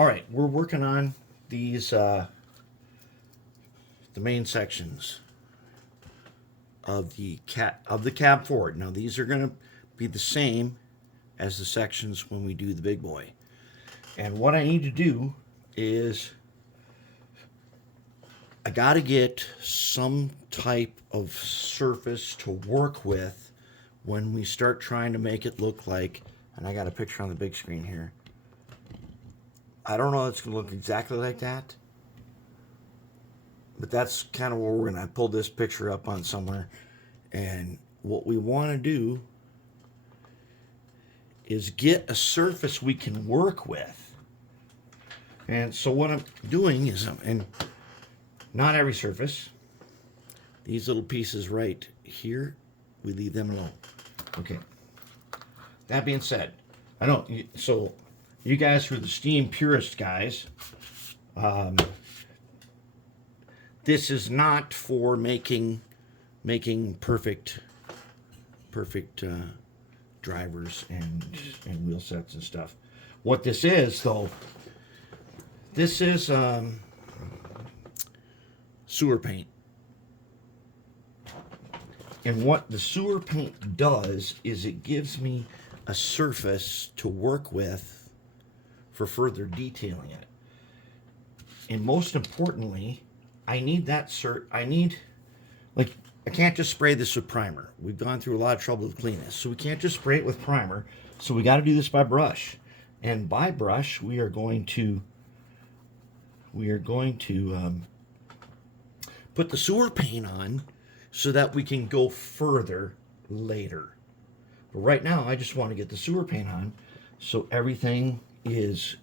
All right, we're working on these the main sections of the cab forward. Now these are going to be the same as the sections when we do the big boy. And what I need to do is I got to get some type of surface to work with when we start trying to make it look like, and I got a picture on the big screen here. I don't know if it's going to look exactly like that, but that's kind of where we're going to pull this picture up on somewhere. And what we want to do is get a surface we can work with. And so what I'm doing is, and not every surface, these little pieces right here, we leave them alone. Okay. That being said, I don't, so you guys who are the steam purist guys, this is not for making perfect drivers and wheel sets and stuff. What this is, though, this is sewer paint. And what the sewer paint does is it gives me a surface to work with for further detailing it. And most importantly, I need that I can't just spray this with primer. We've gone through a lot of trouble to clean this. So we can't just spray it with primer. So we got to do this by brush. And by brush, we are going to put the sewer paint on so that we can go further later. But right now, I just want to get the sewer paint on so everything is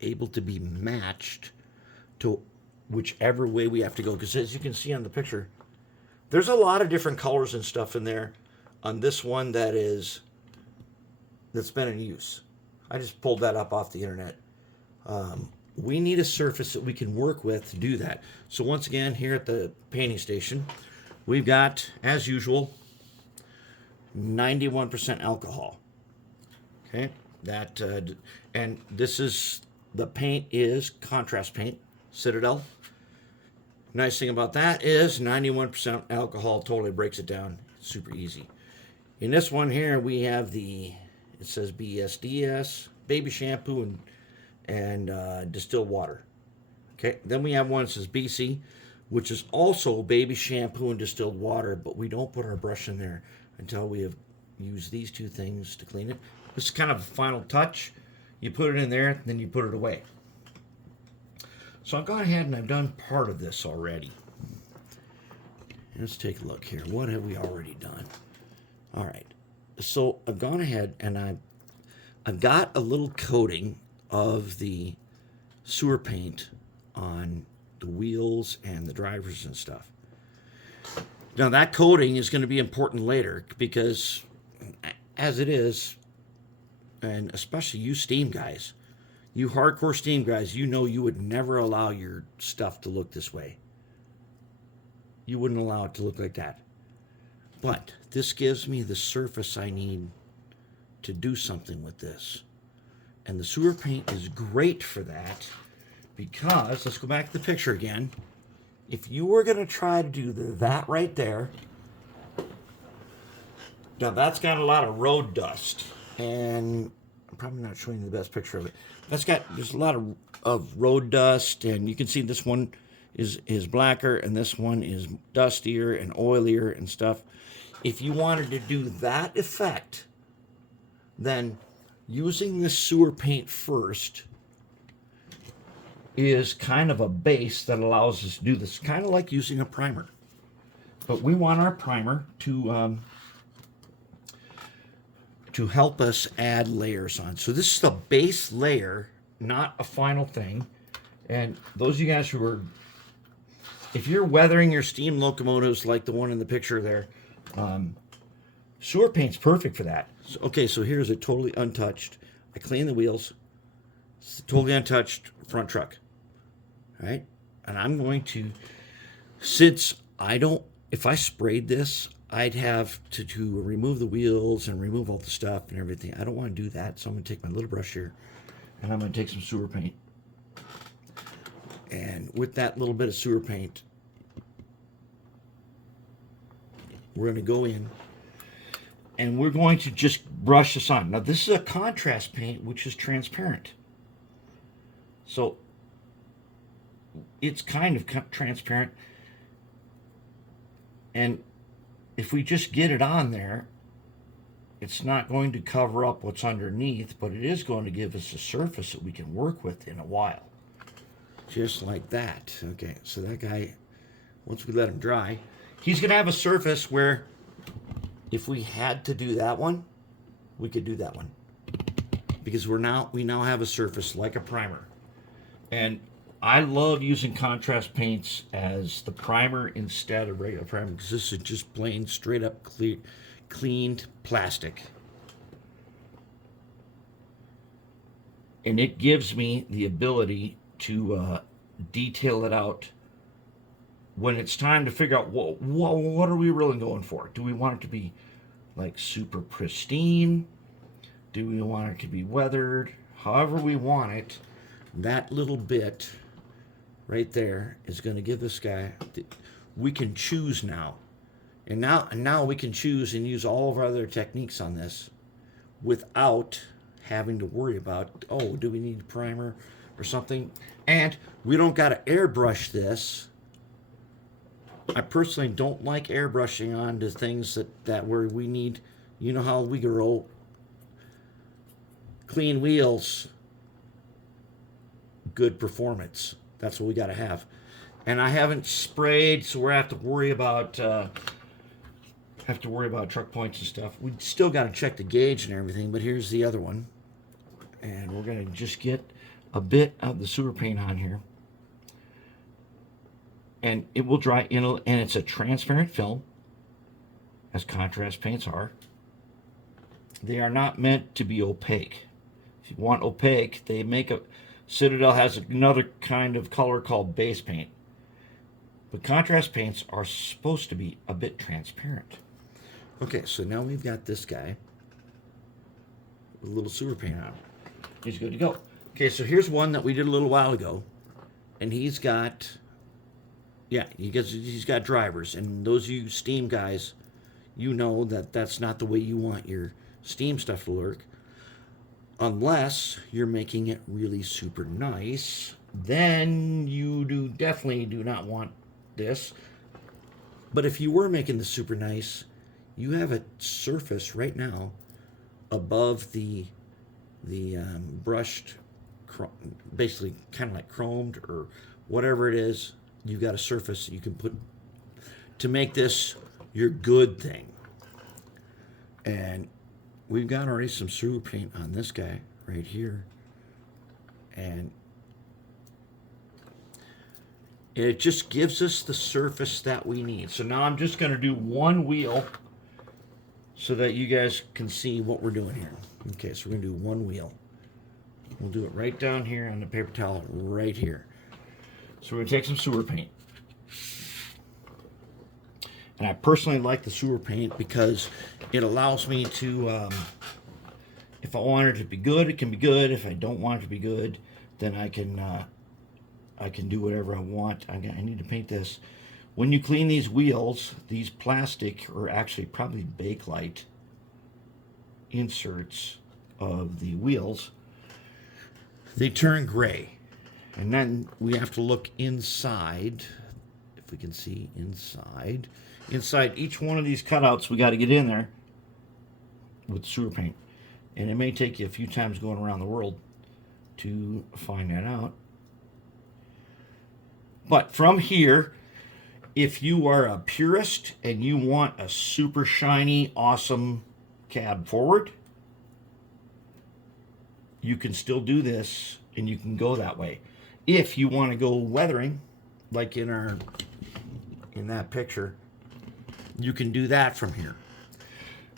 able to be matched to whichever way we have to go. Because as you can see on the picture, there's a lot of different colors and stuff in there on this one that's been in use. I just pulled that up off the internet. We need a surface that we can work with to do that. So once again, here at the painting station, we've got, as usual, 91% alcohol. Okay, that and this is, the paint is contrast paint, Citadel. Nice thing about that is 91% alcohol totally breaks it down. It's super easy. In this one here, we have it says BSDS, baby shampoo and distilled water. Okay, then we have one that says BC, which is also baby shampoo and distilled water, but we don't put our brush in there until we have used these two things to clean it. This is kind of a final touch. You put it in there, then you put it away. So I've gone ahead and I've done part of this already. Let's take a look here. What have we already done? All right. So I've gone ahead and I've got a little coating of the sewer paint on the wheels and the drivers and stuff. Now that coating is going to be important later because as it is, and especially you steam guys, you hardcore steam guys, you know you would never allow your stuff to look this way. You wouldn't allow it to look like that. But this gives me the surface I need to do something with this. And the sewer paint is great for that because, let's go back to the picture again. If you were going to try to do that right there, now that's got a lot of road dust. And I'm probably not showing you the best picture of it. There's a lot of road dust, and you can see this one is blacker, and this one is dustier and oilier and stuff. If you wanted to do that effect, then using the sewer paint first is kind of a base that allows us to do this, kind of like using a primer. But we want our primer to help us add layers on. So this is the base layer, not a final thing. And those of you guys who are, if you're weathering your steam locomotives like the one in the picture there, sewer paint's perfect for that. So, okay, so here's it totally untouched. I clean the wheels. It's a totally untouched front truck. All right? And I'm going to, if I sprayed this, I'd have to remove the wheels and remove all the stuff and everything. I don't want to do that, so I'm going to take my little brush here, and I'm going to take some sewer paint. And with that little bit of sewer paint, we're going to go in and we're going to just brush this on. Now, this is a contrast paint, which is transparent. So it's kind of transparent. And if we just get it on there, it's not going to cover up what's underneath, but it is going to give us a surface that we can work with in a while. Just like that. Okay, so that guy, once we let him dry, he's going to have a surface where if we had to do that one, we could do that one. Because we now have a surface like a primer. And I love using contrast paints as the primer instead of regular primer, because this is just plain straight up cleaned plastic. And it gives me the ability to detail it out when it's time to figure out what are we really going for. Do we want it to be like super pristine? Do we want it to be weathered? However we want it, that little bit right there is going to give this guy, we can choose now. And now we can choose and use all of our other techniques on this without having to worry about, oh, do we need primer or something? And we don't got to airbrush this. I personally don't like airbrushing onto things that where we need, you know how we grow clean wheels, good performance. That's what we got to have. And I haven't sprayed, so we have to worry about truck points and stuff. We still got to check the gauge and everything, but here's the other one. And we're going to just get a bit of the sewer paint on here. And it will dry in, and it's a transparent film, as contrast paints are. They are not meant to be opaque. If you want opaque, they make a... Citadel has another kind of color called base paint. But contrast paints are supposed to be a bit transparent. Okay, so now we've got this guy with a little sewer paint on. He's good to go. Okay, so here's one that we did a little while ago. And he's got... Yeah, he's got drivers. And those of you steam guys, you know that that's not the way you want your steam stuff to work. Unless you're making it really super nice, then you definitely do not want this. But if you were making this super nice, you have a surface right now above the brushed, basically kind of like chromed or whatever it is. You've got a surface that you can put to make this your good thing. And we've got already some sewer paint on this guy right here. And it just gives us the surface that we need. So now I'm just going to do one wheel so that you guys can see what we're doing here. Okay, so we're going to do one wheel. We'll do it right down here on the paper towel right here. So we're going to take some sewer paint. And I personally like the sewer paint because it allows me to, if I want it to be good, it can be good. If I don't want it to be good, then I can do whatever I want. I need to paint this. When you clean these wheels, these plastic, or actually probably Bakelite inserts of the wheels, they turn gray. And then we have to look inside, if we can see inside. Inside each one of these cutouts, we got to get in there with sewer paint. And it may take you a few times going around the world to find that out. But from here, if you are a purist and you want a super shiny, awesome cab forward, you can still do this and you can go that way. If you want to go weathering, like in that picture, you can do that from here.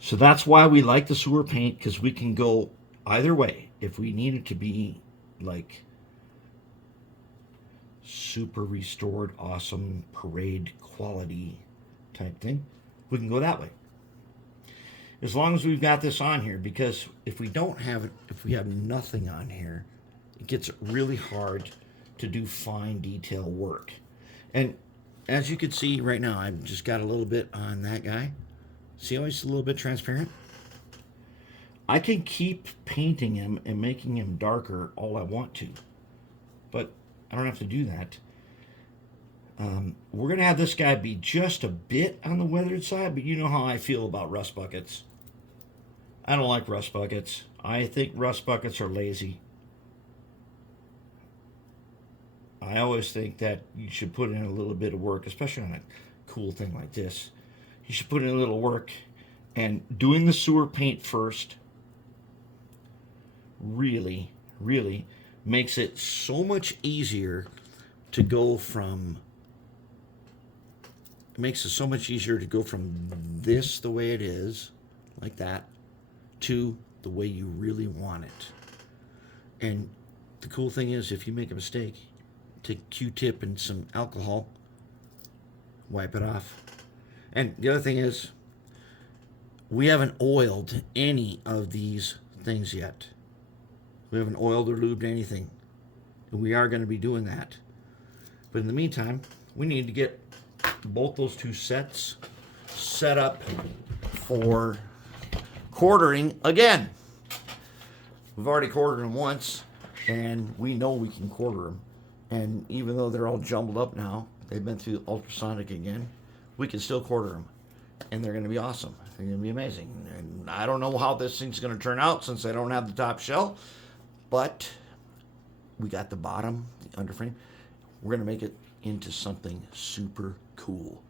So that's why we like the sewer paint, because we can go either way. If we need it to be like super restored, awesome parade quality type thing, we can go that way. As long as we've got this on here, because if we don't have it, if we have nothing on here, it gets really hard to do fine detail work. And as you can see right now, I've just got a little bit on that guy. See how he's a little bit transparent? I can keep painting him and making him darker all I want to, but I don't have to do that. We're going to have this guy be just a bit on the weathered side, but you know how I feel about rust buckets. I don't like rust buckets. I think rust buckets are lazy. I always think that you should put in a little bit of work, especially on a cool thing like this. You should put in a little work, and doing the sewer paint first really, really makes it so much easier to go from this the way it is, like that, to the way you really want it. And the cool thing is, if you make a mistake, take a Q-tip and some alcohol, wipe it off. And the other thing is, we haven't oiled any of these things yet. We haven't oiled or lubed anything. And we are going to be doing that. But in the meantime, we need to get both those two sets set up for quartering again. We've already quartered them once, and we know we can quarter them. And even though they're all jumbled up now, they've been through ultrasonic again, we can still quarter them. And they're going to be awesome. They're going to be amazing. And I don't know how this thing's going to turn out since I don't have the top shell, but we got the bottom, the underframe. We're going to make it into something super cool.